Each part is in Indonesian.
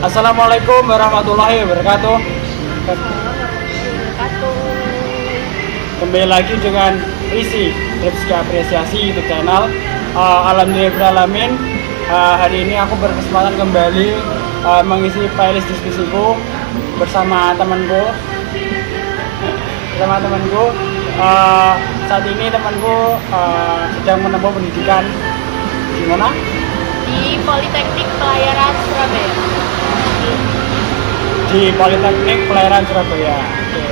Assalamualaikum warahmatullahi wabarakatuh. Kembali lagi dengan Risi Rizky Apresiasi YouTube channel. Alhamdulillahirrahmanirrahim. Hari ini aku berkesempatan kembali mengisi playlist diskusiku bersama temanku. Saat ini temanku sedang menempuh pendidikan di mana? Di Politeknik Pelayaran Surabaya. Di Politeknik Pelayaran Surabaya. Oke.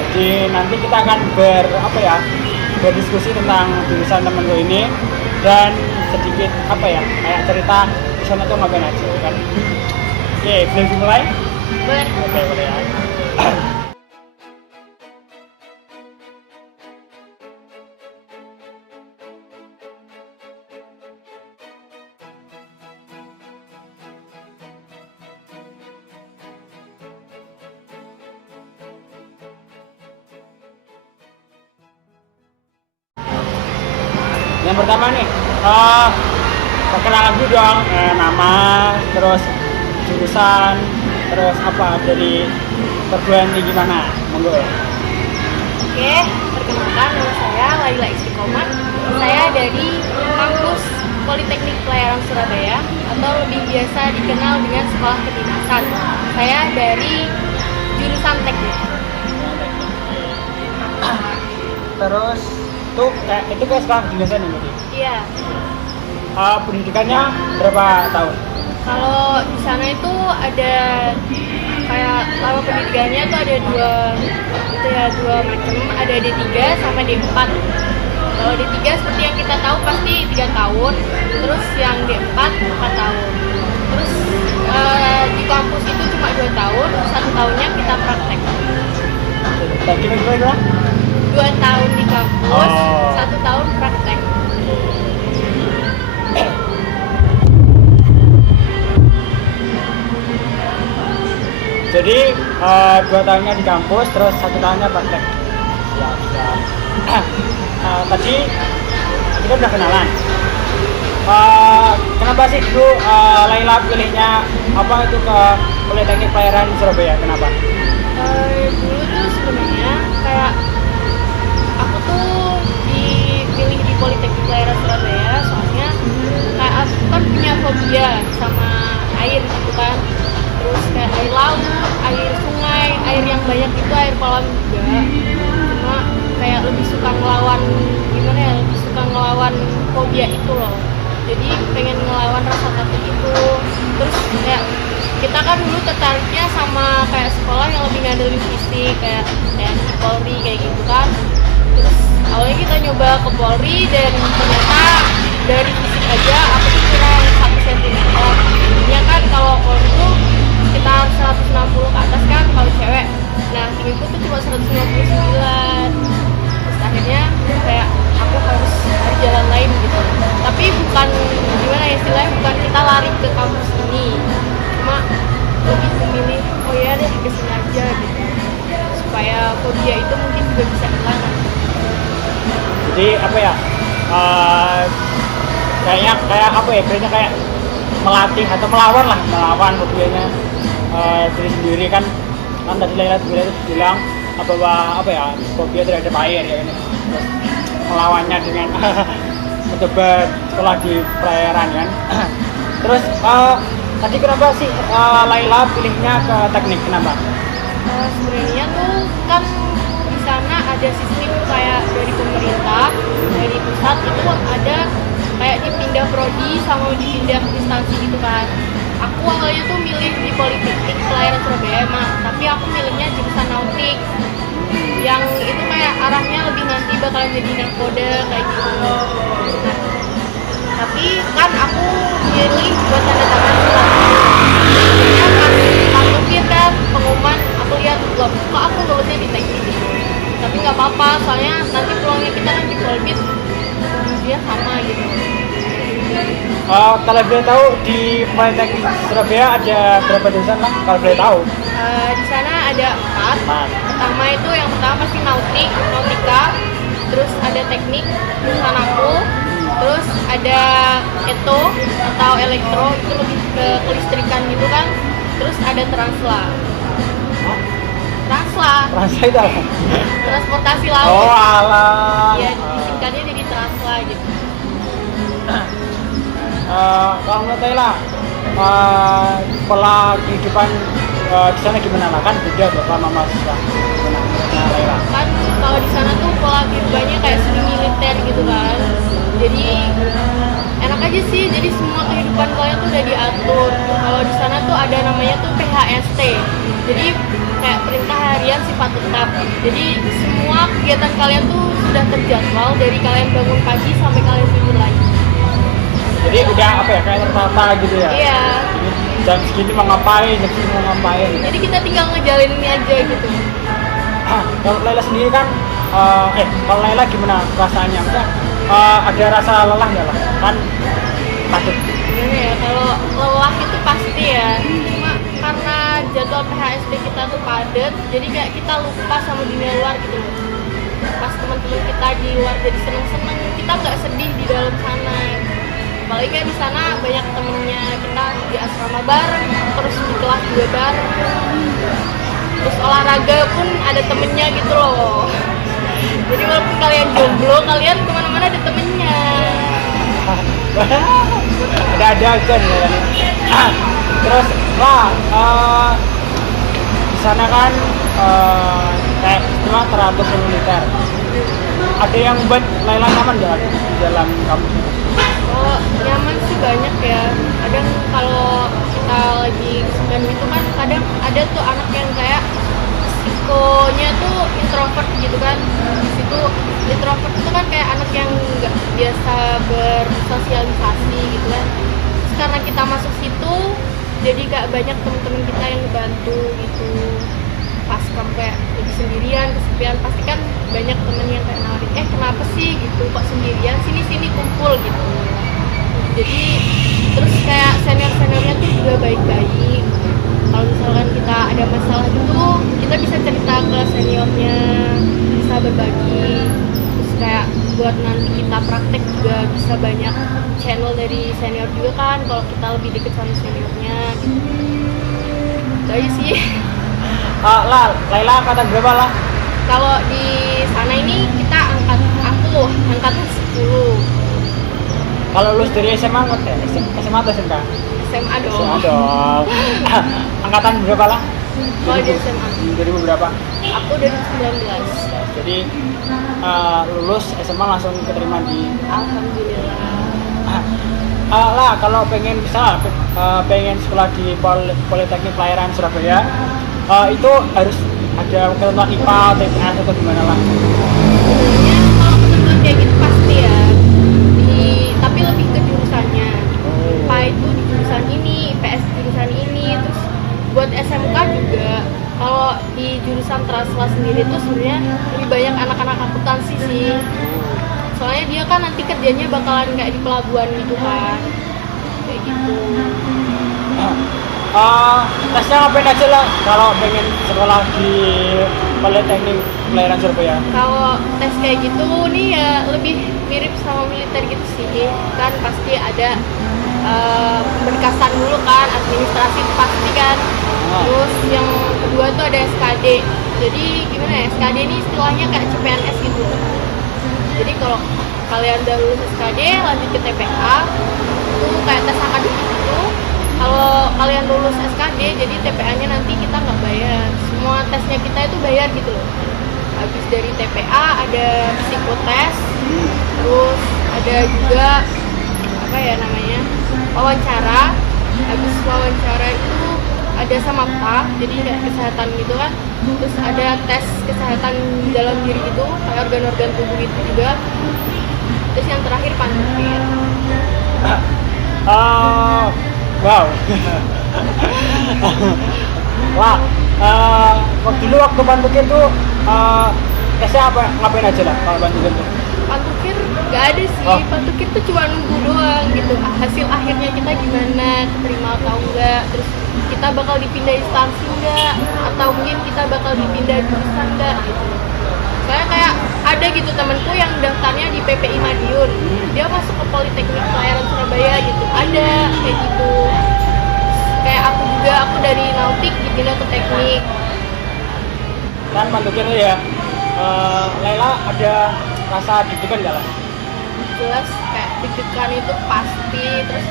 Jadi nanti kita akan berdiskusi tentang jurusan temanku ini dan sedikit kayak cerita di sana tuh ngapain aja kan. Oke, boleh dimulai? Boleh ya. Yang pertama nih, perkenalan dulu dong, nama, terus jurusan, terus dari perguruan tinggi mana, monggo. Oke, perkenalkan nama saya Laila Istiqomah. Saya dari kampus Politeknik Pelayaran Surabaya atau lebih biasa dikenal dengan Sekolah Kedinasan. Saya dari jurusan teknik. Terus itu kayak sekolah kedinasan ya berarti? Iya. Pendidikannya berapa tahun? Kalau di sana itu ada kayak lama pendidikannya tuh ada dua macam, ada D3 sama D4. Kalau D3 seperti yang kita tahu pasti 3 tahun, terus yang D4 4 tahun. Terus di kampus itu cuma 2 tahun, 1 tahunnya kita praktek. Gimana? 2 tahun di kampus, 1 tahun praktek. Jadi 2 tahunnya di kampus, terus 1 tahunnya praktek. Siap. Tadi kita udah kenalan. Kenapa sih dulu Laila pilihnya itu ke Politeknik Pelayaran Surabaya? Kenapa? Dulu tuh sebenarnya kayak aku tuh dipilih di Politeknik Pelayaran Surabaya soalnya kayak aku kan punya fobia sama air gitu kan. Terus kayak air laut, air sungai, air yang banyak itu air kolam juga. Cuma kayak lebih suka ngelawan fobia itu loh. Jadi pengen ngelawan rasa takut itu. Terus kayak kita kan dulu tertariknya sama kayak sekolah yang lebih ngandelin fisik kayak TNI, Polri kayak gitu kan. Terus awalnya kita nyoba ke Polri dan ternyata dari fisik aja aku tuh kurang 1 cm. Ini kan kalau Polri tuh sekitar 160 ke atas kan kalau cewek. Nah tinggiku tuh cuma 159. Terus akhirnya kayak aku harus cari jalan lain gitu. Tapi bukan istilahnya bukan kita lari ke kampus ini, cuma lebih memilih deh kesini aja gitu supaya fobia itu mungkin juga bisa hilang. Jadi kayaknya melatih atau melawan fobianya diri sendiri kan tadi Laila bilang fobia terhadap air ya ini, terus melawannya dengan mencoba sekolah di pelayaran kan. Terus tadi kenapa sih Laila pilihnya ke teknik, kenapa? Sebenarnya tuh kan di sana ada sistem kayak dari pemerintah, dari pusat itu ada kayak dipindah prodi sama dipindah instansi gitu kan. Aku awalnya tuh milih di Politeknik Pelayaran Surabaya tapi aku milihnya jurusan nautik yang itu kayak arahnya lebih nanti bakalan jadi nahkoda kayak gitu. Nah, tapi kan aku milih buat tanda tangan surat. Akhirnya pas masukin kan pengumuman aku lihat loh kok aku lulusnya di teknik. Tapi nggak apa-apa soalnya nanti peluangnya kita kan di Polbit dia sama gitu. Kalau boleh tahu di Politeknik Surabaya ada berapa jurusan lah? Kalau boleh tahu? Di sana ada 4. Yang pertama pasti nautika, terus ada teknik jurusan aku, Terus ada eto atau elektro, itu lebih ke kelistrikan gitu kan. Terus ada transla. Hah? Transla, Rasa itu apa? transportasi laut. Oh alah. Ya, disingkatnya jadi transla gitu. Kalau menurut Ella, pola kehidupan di sana gimana lah? Kan beda tuh sama mahasiswa. Gimana menurutnya Ella? Kan kalau di sana tuh pola kehidupannya kayak semi militer gitu kan. Jadi enak aja sih, jadi semua kehidupan kalian tuh udah diatur. Kalau di sana tuh ada namanya tuh PHST, jadi kayak perintah harian sifat tetap. Jadi semua kegiatan kalian tuh sudah terjadwal dari kalian bangun pagi sampai kalian tidur lagi. Jadi udah apa ya, kayak tertata gitu ya? Iya, Jadi, jam segini mau ngapain, jam segini mau ngapain. jadi kita tinggal ngejalaninnya aja gitu. Kalau Laila sendiri kan, kalau Laila gimana perasaannya? Maksudnya, ada rasa lelah nggak lah? Kan takut. Gimana ya, kalau lelah itu pasti ya, cuma karena jadwal PHSD kita tuh padat, jadi kayak kita lupa sama dunia luar gitu loh. Pas teman-teman kita di luar jadi seneng-seneng, kita nggak sedih di dalam sana. Apalagi kayak di sana banyak temennya, kita di asrama bareng, terus di kelas juga bareng, terus olahraga pun ada temennya gitu loh. Jadi walaupun kalian jomblo, kalian kemana-mana ada temennya. Ada aja nih kan. Terus lah, di sana kan kayak istilah teratur militer. Ada yang buat Laila nyaman nggak di dalam kampus itu? Oh, nyaman sih banyak ya. Kadang kalau kita lagi kesepian gitu kan, kadang ada tuh anak yang kayak psikonya tuh introvert gitu kan. Di situ introvert itu kan kayak anak yang nggak biasa bersosialisasi gitu kan. Terus karena kita masuk situ, jadi kayak banyak teman-teman kita yang ngebantu gitu. Pas kamu kayak lagi sendirian, kesepian, pasti kan banyak temen yang kayak nawarin, kenapa sih gitu, kok sendirian, sini kumpul gitu. Jadi terus kayak seniornya tuh juga baik-baik. Kalau misalkan kita ada masalah gitu, kita bisa cerita ke seniornya, bisa berbagi. Terus kayak buat nanti kita praktek juga bisa banyak channel dari senior juga kan, kalau kita lebih deket sama seniornya gitu. Itu aja sih. Laila angkatan berapa lah? Kalau di sana ini kita angkatan 10. Kalau lulus dari SMA angkat ya? SMA atau SMK? SMA dong. SMA dong. Angkatan berapa lah? Kalau di SMA 2000 berapa? aku 2019. Jadi lulus SMA langsung keterima di Alhamdulillah. lah kalau pengen bisa pengen sekolah di Politeknik Pelayaran Surabaya, itu harus ada ketentuan IPA, TPS atau gimana lah? Sebenarnya kalau ketentuan kayak gitu pasti ya. Tapi lebih ke jurusannya. IPA itu di jurusan ini, IPS di jurusan ini. Terus buat SMK juga, kalau di jurusan Transla sendiri tuh sebenarnya lebih banyak anak-anak akuntansi sih. Soalnya dia kan nanti kerjanya bakalan kayak di pelabuhan gitu kan, kayak gitu. Tesnya ngapain aja lah kalau pengen sekolah di Politeknik Pelayaran Surabaya? Kalau tes kayak gitu nih ya lebih mirip sama militer gitu sih. Kan pasti ada pemberkasan dulu kan, administrasi itu pasti kan. Terus yang kedua tuh ada SKD. Jadi gimana ya, SKD ini istilahnya kayak CPNS gitu. Jadi kalau kalian udah lulus SKD lanjut ke TPA, itu kayak tes akademik gitu. Kalau kalian lulus SKD, jadi TPA-nya nanti kita nggak bayar. Semua tesnya kita itu bayar gitu loh. Habis dari TPA ada psikotes, terus ada juga apa ya namanya, wawancara. Habis wawancara itu ada samapta, jadi kayak kesehatan gitu kan. Terus ada tes kesehatan dalam diri gitu, kayak organ-organ tubuh itu juga. Terus yang terakhir pantukir. Wow. Lah, dulu waktu pantukir tuh tesnya apa, ngapain aja lah kalau pantukir tuh? Pantukir nggak ada sih, pantukir tuh cuma nunggu doang gitu. Hasil akhirnya kita gimana, keterima atau enggak, terus kita bakal dipindah instansi enggak, atau mungkin kita bakal dipindah jurusan enggak gitu. Soalnya kayak ada gitu temenku yang daftarnya di PPI Madiun, dia masuk ke Politeknik Pelayaran Surabaya gitu, ada kayak gitu. Kayak aku juga, aku dari nautik dipindah ke teknik. Kan mantuknya ya, Laila ada rasa deg-degan nggak lah? Jelas kayak deg-degan itu pasti, terus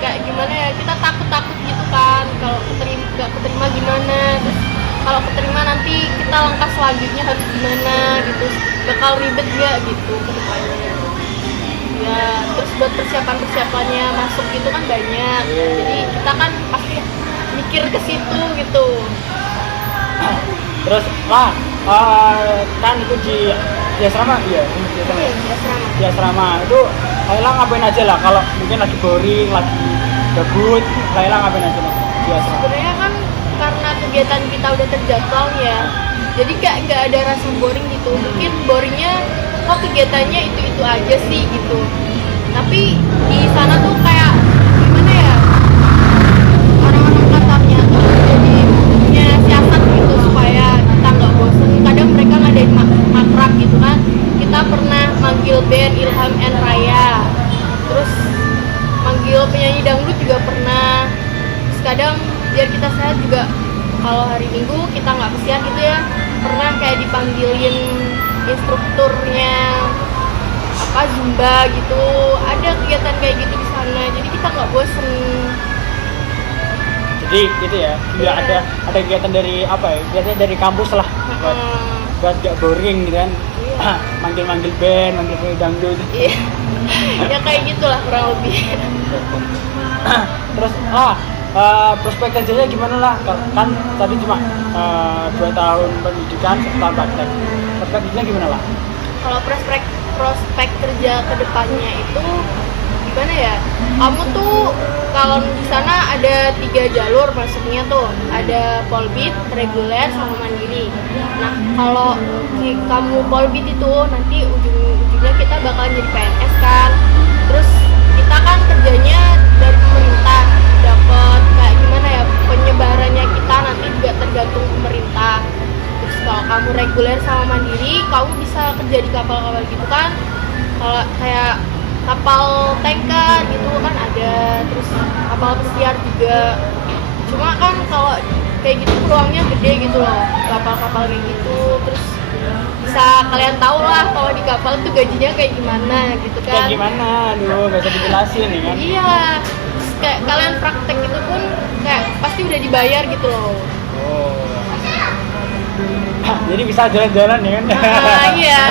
kayak gimana ya, kita takut gitu kan kalau nggak keterima gimana, terus kalau keterima nanti kita langkah selanjutnya harus gimana gitu, bakal ribet nggak gitu ke depannya ya. Terus buat persiapannya masuk gitu kan banyak, jadi kita kan pasti mikir ke situ gitu. Terus lah, kan itu di asrama, iya di asrama itu Laila ngapain aja lah kalau mungkin lagi boring, lagi gabut, Laila ngapain aja lah di asrama? Sebenarnya kan karena kegiatan kita udah terjadwal ya, jadi nggak ada rasa boring gitu. Mungkin boringnya kok kegiatannya itu aja sih gitu, tapi di sana tuh kayak gimana ya, orang-orang kantornya tuh jadi punya siasat gitu supaya kita nggak bosen. Kadang mereka ngadain makrab gitu kan, kita pernah manggil band Ilham and Raya, terus manggil penyanyi dangdut juga pernah. Terus kadang biar kita sehat juga, kalau hari Minggu kita nggak kesian gitu ya, pernah kayak dipanggilin instrukturnya apa Zumba gitu, ada kegiatan kayak gitu di sana, jadi kita nggak bosen. Jadi gitu ya, juga ada kegiatan dari apa ya, kegiatan dari kampus lah buat gak boring gitu kan. Iya. manggil band, manggil dangdut. Iya. Ya kayak gitulah kurang lebih. Terus prospek kerjanya gimana lah, kan tadi cuma 2 tahun pendidikan serta praktek. Prospek kerjanya gimana lah? Kalau prospek kerja kedepannya itu gimana ya, kamu tuh kalau di sana ada 3 jalur masuknya tuh, ada polbid, reguler, sama mandiri. Nah kalau kamu polbid itu nanti ujung-ujungnya kita bakalan jadi PNS kan. Terus kita kan kerjanya dari pemerintah, dapat kayak gimana ya, penyebarannya kita nanti juga tergantung pemerintah. Terus kalau kamu reguler sama mandiri, kamu bisa kerja di kapal-kapal gitu kan, kalau kayak kapal tanker gitu kan ada, terus kapal pesiar juga. Cuma kan kalau kayak gitu peluangnya gede gitu loh, kapal-kapal kayak gitu. Terus bisa kalian tahu lah kalau di kapal tuh gajinya kayak gimana gitu kan. Kayak gimana? Aduh, gak usah dijelasin nih kan. Iya, terus kayak kalian praktek itu pun kayak pasti udah dibayar gitu loh. Oh. Jadi bisa jalan-jalan ya kan? Iya,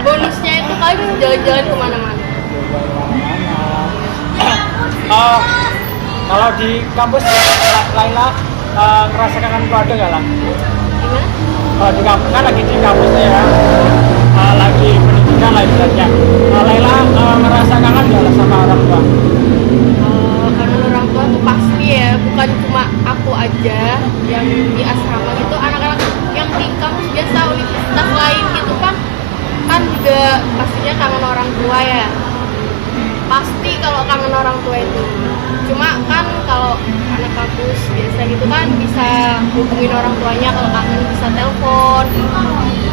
bonusnya itu kalian bisa jalan-jalan kemana-mana. Kalau di kampus Laila ngerasa kangen keluarga nggak lah? Gimana? Kalau di kampus kan lagi di kampusnya ya, lagi pendidikan lah ibaratnya. Laila ngerasa kangen nggak lah sama orang tua? Kangen orang tua tuh pasti ya, bukan cuma aku aja yang di asrama gitu, anak-anak yang di kampus biasa universitas lain gitu kan juga pastinya kangen orang tua ya. Pasti kalau kangen orang tua itu, cuma kan kalau anak kampus biasa gitu kan bisa hubungin orang tuanya, kalau kangen bisa telepon.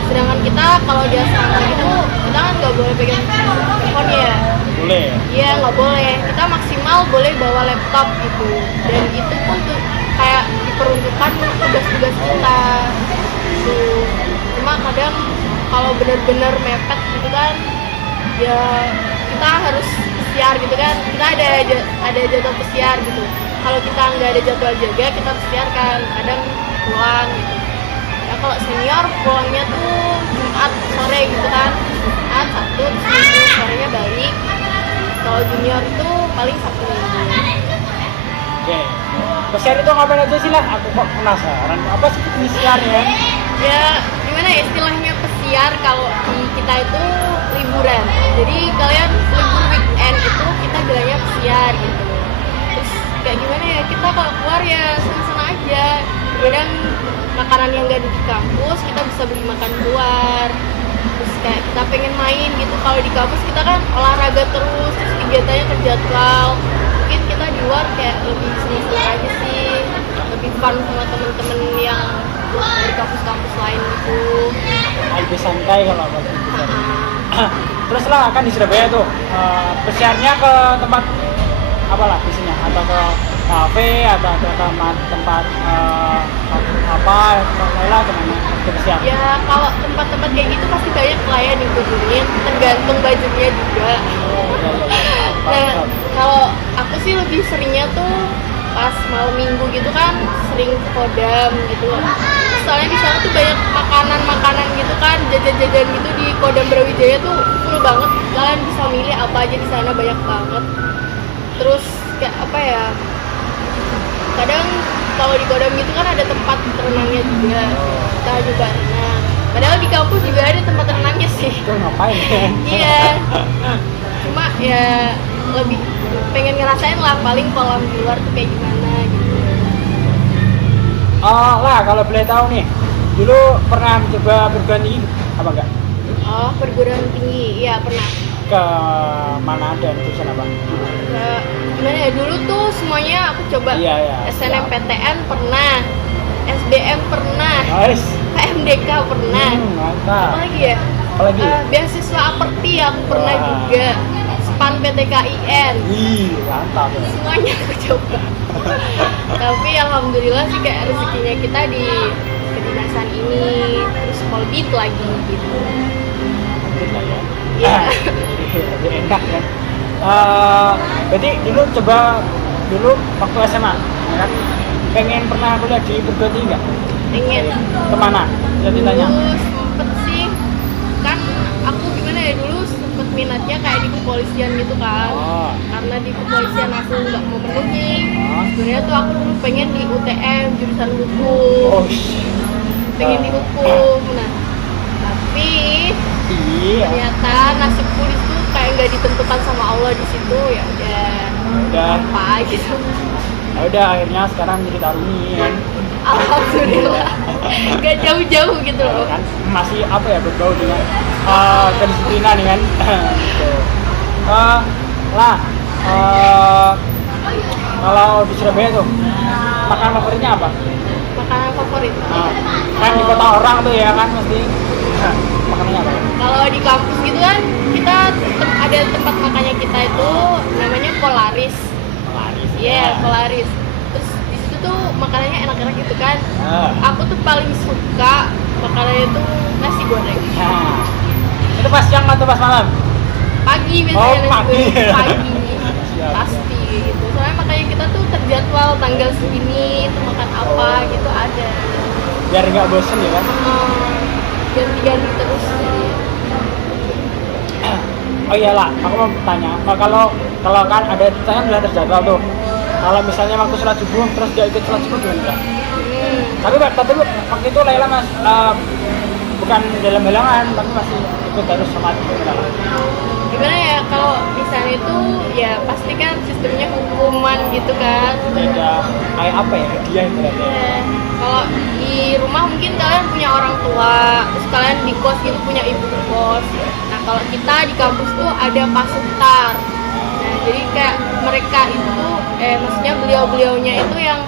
Sedangkan kita kalau di asrama gitu, kita kan nggak boleh pegang telepon ya. Boleh. Iya nggak boleh, kita maksimal boleh bawa laptop gitu, dan itu pun tuh kayak diperuntukkan tugas-tugas kita gitu. Cuma kadang kalau benar-benar mepet gitu kan, ya kita harus pesiar gitu kan, kita ada jadwal pesiar gitu. Kalau kita nggak ada jadwal jaga, kita pesiar kan, kadang pulang gitu. Ya kalau senior pulangnya tuh Jumat sore gitu kan, Jumat Sabtu, Minggu sorenya balik. Kalau junior itu paling Sabtu Minggu. Oke. Pesiar itu ngapain aja sih lah? Aku kok penasaran. Apa sih pesiar ya? Ya gimana ya istilahnya pesiar, kalau di kita itu liburan. Jadi kalian libur weekend itu kita bilangnya pesiar gitu. Terus kayak gimana ya, kita kalau keluar ya senang-senang aja. Kadang makanan yang gak ada di kampus kita bisa beli makan luar. Terus kayak kita pengen main gitu, kalau di kampus kita kan olahraga terus kegiatannya terjadwal. Mungkin kita di luar kayak lebih senang-senang aja sih, lebih fun sama temen-temen yang dari kampus-kampus lain gitu. Lebih santai kalau aku. Terus lah kan di Surabaya tuh pesiarnya ke tempat apa lah biasanya, atau ke kafe atau ke tempat apa lah kemana ke pesiar? Ya kalau tempat-tempat kayak gitu pasti banyak lah ya dikunjungin, tergantung budgetnya juga. Nah kalau aku sih lebih seringnya tuh pas malam minggu gitu kan, sering ke Kodam gitu. Soalnya di sana tuh banyak makanan-makanan gitu kan, jajan-jajan gitu di Kodam Brawijaya tuh full banget. Kalian bisa milih apa aja di sana, banyak banget. Terus kayak apa ya? Kadang kalau di Kodam gitu kan ada tempat renangnya juga. Kita juga renang. Padahal di kampus juga ada tempat renangnya sih. Itu ngapain ya? Iya. Cuma ya lebih pengen ngerasain lah paling kolam di luar tuh kayak gimana gitu. Lah kalau boleh tahu nih, dulu pernah coba perguruan tinggi apa enggak? Oh, perguruan tinggi, iya pernah. Ke mana dan jurusan apa? Gimana ya, dulu tuh semuanya aku coba. Iya. SNMPTN pernah, SBM pernah, Nice. PMDK pernah. Mantap. Apa lagi ya? Apalagi? Beasiswa Aperti aku pernah Wah. juga. SPAN PTKIN. Wih, mantap ya. Semuanya aku coba. Tapi alhamdulillah sih kayak rezekinya kita di kedinasan ini, terus Polbit lagi gitu. Alhamdulillah ya. Iya. Lebih enak kan. Berarti dulu waktu SMA ya kan pengen pernah kuliah di perguruan tinggi nggak? Pengen. Kemana? Jadi tanya. Dulu sempet sih, kan aku gimana ya, dulu sempet minatnya kayak di kepolisian gitu kan. Oh. Karena di kepolisian aku nggak memenuhi. Oh. Sebenarnya tuh aku dulu pengen di UTM, jurusan hukum. Oh. Pengen di hukum. Nah, tapi Iya. ternyata nasibku itu kayak nggak ditentukan sama Allah di situ, ya Udah. apa gitu. Ya udah akhirnya sekarang menjadi taruni kan. Alhamdulillah nggak jauh-jauh gitu loh. Kan masih apa ya, berbau dengan kedisiplinan kan. Gitu. Lah kalau di Surabaya tuh makanan favoritnya apa? Makanan favorit Kan di kota orang tuh ya kan mesti makanannya apa? kalau di kampus gitu kan kita ada tempat makannya kita itu namanya Polaris. Laris. Iya, Polaris. Terus di situ tuh makanannya enak-enak gitu kan. Aku tuh paling suka makanannya tuh nasi goreng. Nah, itu pas siang atau pas malam? Pagi Oh, biasanya nasi pagi. goreng pagi. Siap, Pasti gitu. Soalnya makanya kita tuh terjadwal tanggal segini itu makan apa gitu ada. Biar nggak bosen ya kan? Ganti-ganti terus. Oh iyalah, aku mau tanya, kalau kan ada saya udah terjadwal tuh. Kalau misalnya waktu sholat subuh terus dia ikut sholat subuh gimana? Tapi waktu itu Laila mas bukan dalam halangan, tapi masih ikut harus sholat gimana? Gimana ya, kalau di sana itu ya pasti kan sistemnya hukuman gitu kan. Beda kayak apa ya, hadiah itu berarti. Ya, kalau di rumah mungkin kalian punya orang tua, terus kalian di kos gitu punya ibu kos. Nah kalau kita di kampus tuh ada pasuktar. Nah jadi kayak mereka itu, maksudnya beliau-beliaunya itu yang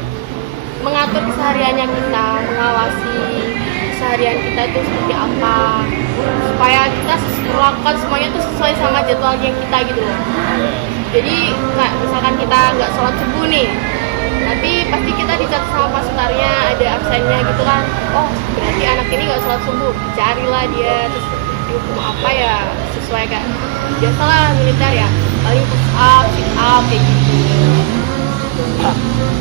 mengatur kesehariannya kita, mengawasi keseharian kita itu seperti apa, supaya kita melakukan semuanya tuh sesuai sama jadwalnya kita gitu loh. Jadi kayak misalkan kita nggak sholat subuh nih, tapi pasti kita dicatat sama pasuktarnya, ada absennya gitu kan. Oh berarti anak ini nggak sholat subuh, carilah dia, terus dihukum apa ya, sesuai kan biasalah militer ya, paling push up, sit up kayak gitu.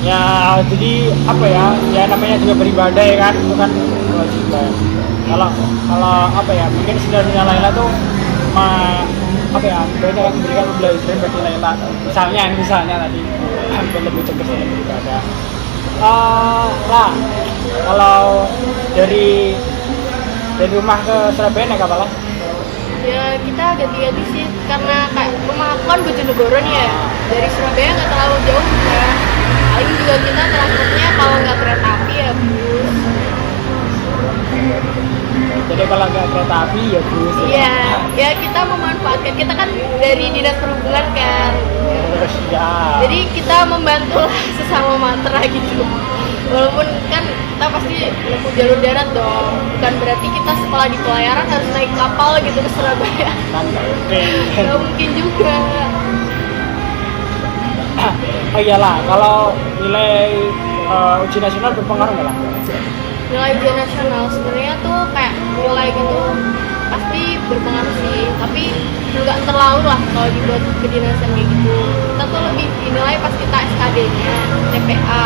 Ya jadi apa ya, ya namanya juga beribadah ya kan, itu kan kewajiban. Kalau apa ya, mungkin sebenarnya Laila tuh apa ya, banyak yang memberikan pembelajaran bagi Laila, misalnya tadi hampir lebih tegas dalam beribadah. Lah kalau dari rumah ke Surabaya naik apa lah? Ya kita ganti-ganti sih, karena kayak rumah aku kan Bojonegoro nih ya, dari Surabaya nggak terlalu jauh ya. Paling juga kita transportnya kalau nggak kereta api ya bus. Jadi kalau nggak kereta api ya bus. Iya, ya kita memanfaatkan, kita kan dari dinas perhubungan kan. Ya. Jadi kita membantu lah sesama matra gitu. Walaupun kan kita kita pasti menempuh jalur darat dong. Bukan berarti kita sekolah di pelayaran harus naik kapal gitu ke Surabaya. Kan nggak mungkin. Nggak mungkin juga. Oh iyalah, kalau nilai ujian nasional berpengaruh nggak lah? Nilai ujian nasional sebenarnya tuh kayak nilai gitu pasti berpengaruh sih, tapi nggak terlalu lah kalau dibuat kedinasan kayak gitu. Kita tuh lebih dinilai pas kita SKD-nya, TPA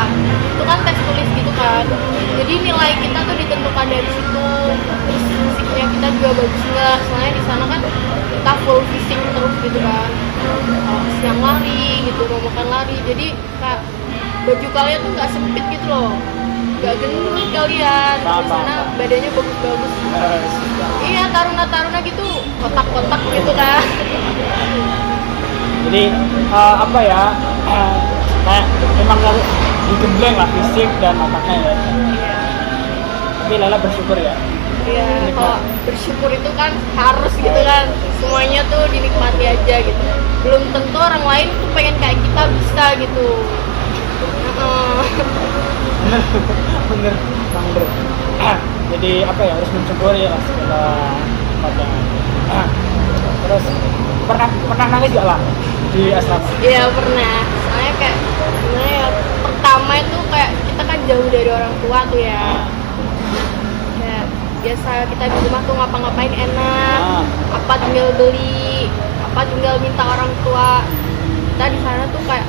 itu kan tes tulis gitu kan, jadi nilai kita tuh ditentukan dari situ. Terus fisiknya kita juga bagus nggak, soalnya di sana kan kita full fisik terus gitu kan. Siang lari gitu, mau makan lari, jadi kayak baju kalian tuh nggak sempit gitu loh, nggak gendut kalian. Di sana badannya bagus-bagus. Iya, taruna-taruna gitu, kotak-kotak gitu kan. Jadi apa ya, kayak memang digembleng lah fisik dan otaknya ya. Tapi Lela bersyukur ya. Iya, kalau bersyukur itu kan harus gitu kan, semuanya tuh dinikmati aja gitu. Belum tentu orang lain tuh pengen kayak kita bisa gitu. Bener. Jadi apa ya, harus mensyukuri lah segala tempat yang ada. Terus pernah nangis gak lah di asrama? Iya pernah, soalnya kayak gimana ya, pertama itu kayak kita kan jauh dari orang tua tuh ya. Ya biasa kita di rumah tuh ngapa-ngapain enak, apa tinggal beli, apa tinggal minta orang tua. Kita di sana tuh kayak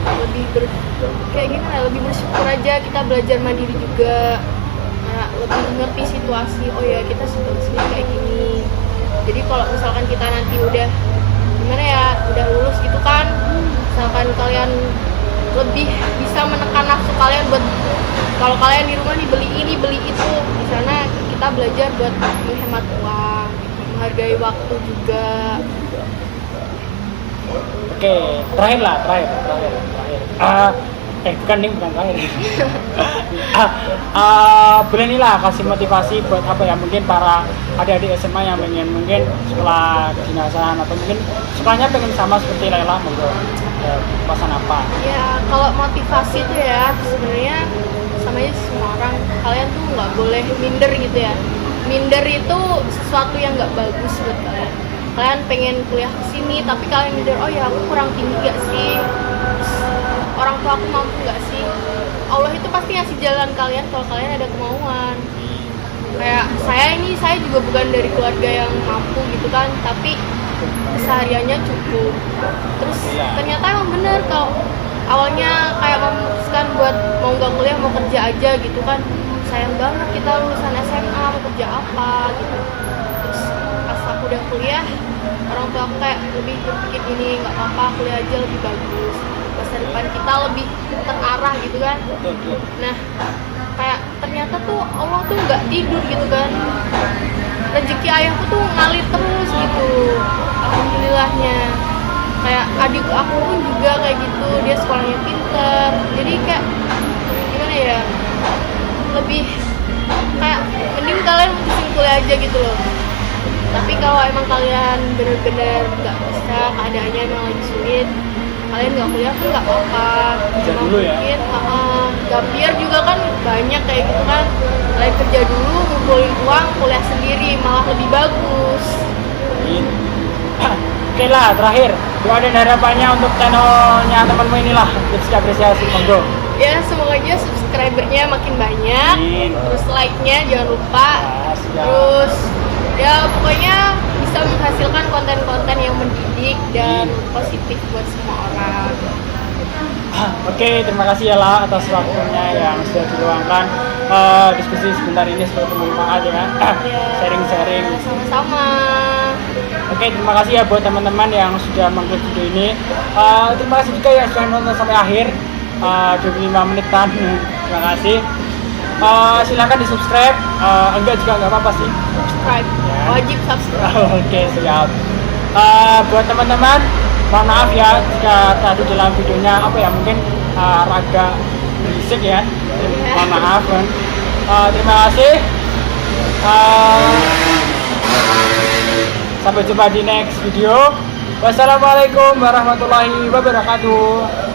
kayak gimana ya, lebih bersyukur aja, kita belajar mandiri juga. Nah, lebih ngerti situasi, oh ya kita situasi kayak gini. Jadi kalau misalkan kita nanti udah gimana ya, udah lulus gitu kan, misalkan kalian lebih bisa menekan nafsu kalian buat, kalau kalian di rumah nih beli ini beli itu, di sana kita belajar buat menghemat uang, menghargai waktu juga. Oke, terakhir. Bukan terakhir. Boleh nih lah kasih motivasi buat apa ya, mungkin para adik-adik SMA yang pengen mungkin sekolah kedinasan atau mungkin sekolahnya pengen sama seperti Lela, monggo pesan apa? Ya kalau motivasi tuh ya sebenarnya sama aja semua orang, kalian tuh nggak boleh minder gitu ya. Minder itu sesuatu yang nggak bagus buat kalian. Kalian pengen kuliah kesini tapi kalian minder, oh ya aku kurang tinggi gak sih, orang tua aku mampu gak sih. Allah itu pasti ngasih jalan kalian kalau kalian ada kemauan. Kayak saya juga bukan dari keluarga yang mampu gitu kan, tapi kesehariannya cukup. Terus ternyata emang bener kalau awalnya kayak memutuskan buat mau nggak kuliah mau kerja aja gitu kan, sayang banget kita lulusan SMA mau kerja apa gitu. Terus pas aku udah kuliah, orang tua aku kayak lebih berpikir gini, nggak apa-apa kuliah aja lebih bagus, masa depan kita lebih terarah gitu kan. Nah kayak ternyata tuh Allah tuh nggak tidur gitu kan, rezeki ayahku tuh ngalir terus gitu, alhamdulillahnya. Kayak adik aku pun juga kayak gitu, dia sekolahnya pinter, jadi kayak gimana ya, lebih kayak mending kalian mutusin kuliah aja gitu loh. Tapi kalau emang kalian bener-bener nggak bisa, keadaannya emang lagi sulit, kalian nggak kuliah pun nggak apa-apa. Kerja dulu ya? Mungkin gapir juga kan banyak kayak gitu kan, kalian kerja dulu, ngumpulin uang, kuliah sendiri malah lebih bagus. Oke lah, terakhir doa dan harapannya untuk channelnya temanmu inilah, tips apresiasi monggo. Ya semoga aja subscribernya makin banyak. Terus like-nya jangan lupa. Terus ya pokoknya bisa menghasilkan konten-konten yang mendidik dan positif buat semua orang. Oke, terima kasih ya lah atas waktunya yang sudah diluangkan. Diskusi sebentar ini semoga bermanfaat ya. Sharing-sharing. Sama-sama. Oke, terima kasih ya buat teman-teman yang sudah mengklik video ini. Terima kasih juga yang sudah nonton sampai akhir, 25 menitan. Terima kasih. Silakan di subscribe. Enggak juga nggak apa-apa sih. Subscribe. Ya. Wajib subscribe. Oke, siap. Buat teman-teman, mohon maaf ya jika tadi dalam videonya apa ya mungkin agak berisik ya. Mohon maaf kan. Terima kasih. Sampai jumpa di next video. Wassalamualaikum warahmatullahi wabarakatuh.